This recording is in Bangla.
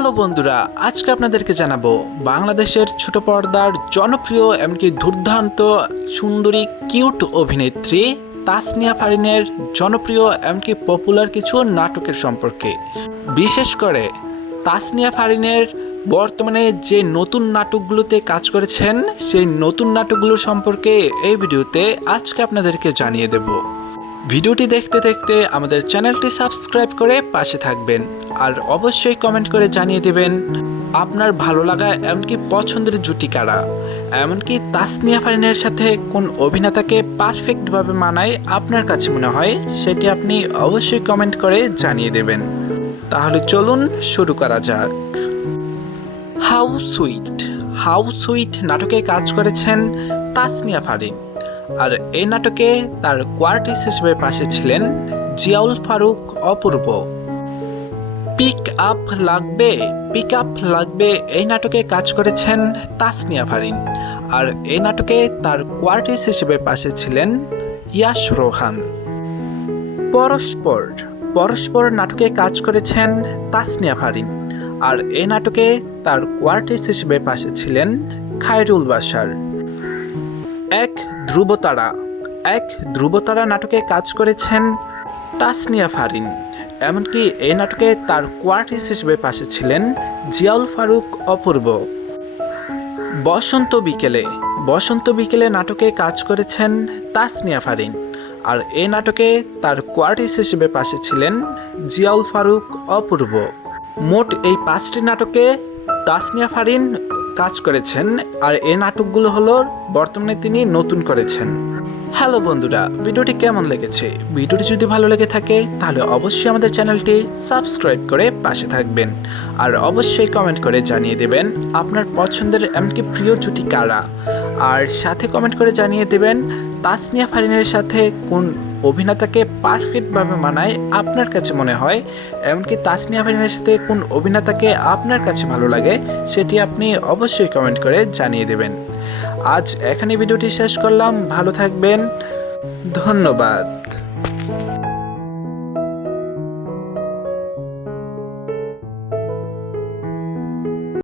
হ্যালো বন্ধুরা, আজকে আপনাদেরকে জানাব বাংলাদেশের ছোট পর্দার জনপ্রিয় এমনকি দুর্দান্ত, সুন্দরী, কিউট অভিনেত্রী তাসনিয়া ফারিনের জনপ্রিয় এমনকি পপুলার কিছু নাটকের সম্পর্কে। বিশেষ করে তাসনিয়া ফারিনের বর্তমানে যে নতুন নাটকগুলোতে কাজ করেছেন, সেই নতুন নাটকগুলো সম্পর্কে এই ভিডিওতে আজকে আপনাদেরকে জানিয়ে দেব। ভিডিওটি দেখতে দেখতে আমাদের চ্যানেলটি সাবস্ক্রাইব করে পাশে থাকবেন। আর অবশ্যই কমেন্ট করে জানিয়ে দেবেন, আপনার ভালো লাগা এমনকি পছন্দের জুটি কারা? এমনকি তাসনিয়া ফারিনের সাথে কোন অভিনেতাকে পারফেক্টভাবে মানায় আপনার কাছে মনে হয়, সেটি আপনি অবশ্যই কমেন্ট করে জানিয়ে দেবেন। তাহলে চলুন শুরু করা যাক। How sweet. হাউ সুইট নাটকে কাজ করেছেন তাসনিয়া ফারিন। আর এই নাটকে তার কোয়ার্টিস হিসেবে পাশে ছিলেন জিয়াউল ফারুক অপূর্ব। পিক আপ লাগবে পিক আপ লাগবে এই নাটকে কাজ করেছেন তাসনিয়া ফারিন। আর এই নাটকে তার কোয়ার্টিস হিসেবে পাশে ছিলেন ইয়াশ রোহান। পরস্পর পরস্পর নাটকে কাজ করেছেন তাসনিয়া ফারিন। আর এই নাটকে তার কোয়ার্টিস হিসেবে পাশে ছিলেন খায়রুল বাসার এক ধ্রুবতারা। এক ধ্রুবতারা নাটকে কাজ করেছেন তাসনিয়া ফারিন। এমনকি এই নাটকে তার কোয়ার্টিস হিসেবে পাশে ছিলেন জিয়াউল ফারুক অপূর্ব। বসন্ত বিকেলে বসন্ত বিকেলে নাটকে কাজ করেছেন তাসনিয়া ফারিন। আর এই নাটকে তার কোয়ার্টিস হিসেবে পাশে ছিলেন জিয়াউল ফারুক অপূর্ব। মোট এই পাঁচটি নাটকে তাসনিয়া ফারিন কাজ করেছেন আর এই নাটকগুলো হলো বর্তমানে তিনি নতুন করেছেন। হ্যালো বন্ধুরা, ভিডিওটি কেমন লেগেছে? ভিডিওটি যদি ভালো লেগে থাকে, তাহলে অবশ্যই আমাদের চ্যানেলটি সাবস্ক্রাইব করে পাশে থাকবেন। আর অবশ্যই কমেন্ট করে জানিয়ে দেবেন আপনার পছন্দের এমনকি প্রিয় জুটি কারা। আর সাথে কমেন্ট করে জানিয়ে দেবেন তাসনিয়া ফারিনের সাথে কোন অভিনেতাকে পারফেক্টভাবে মানায় আপনার কাছে মনে হয়? এমনকি তাসনিয়া ফারিনের সাথে কোন অভিনেতাকে আপনার কাছে ভালো লাগে সেটি আপনি অবশ্যই কমেন্ট করে জানিয়ে দেবেন। আজ এখানে ভিডিওটি শেষ করলাম। ভালো থাকবেন। ধন্যবাদ।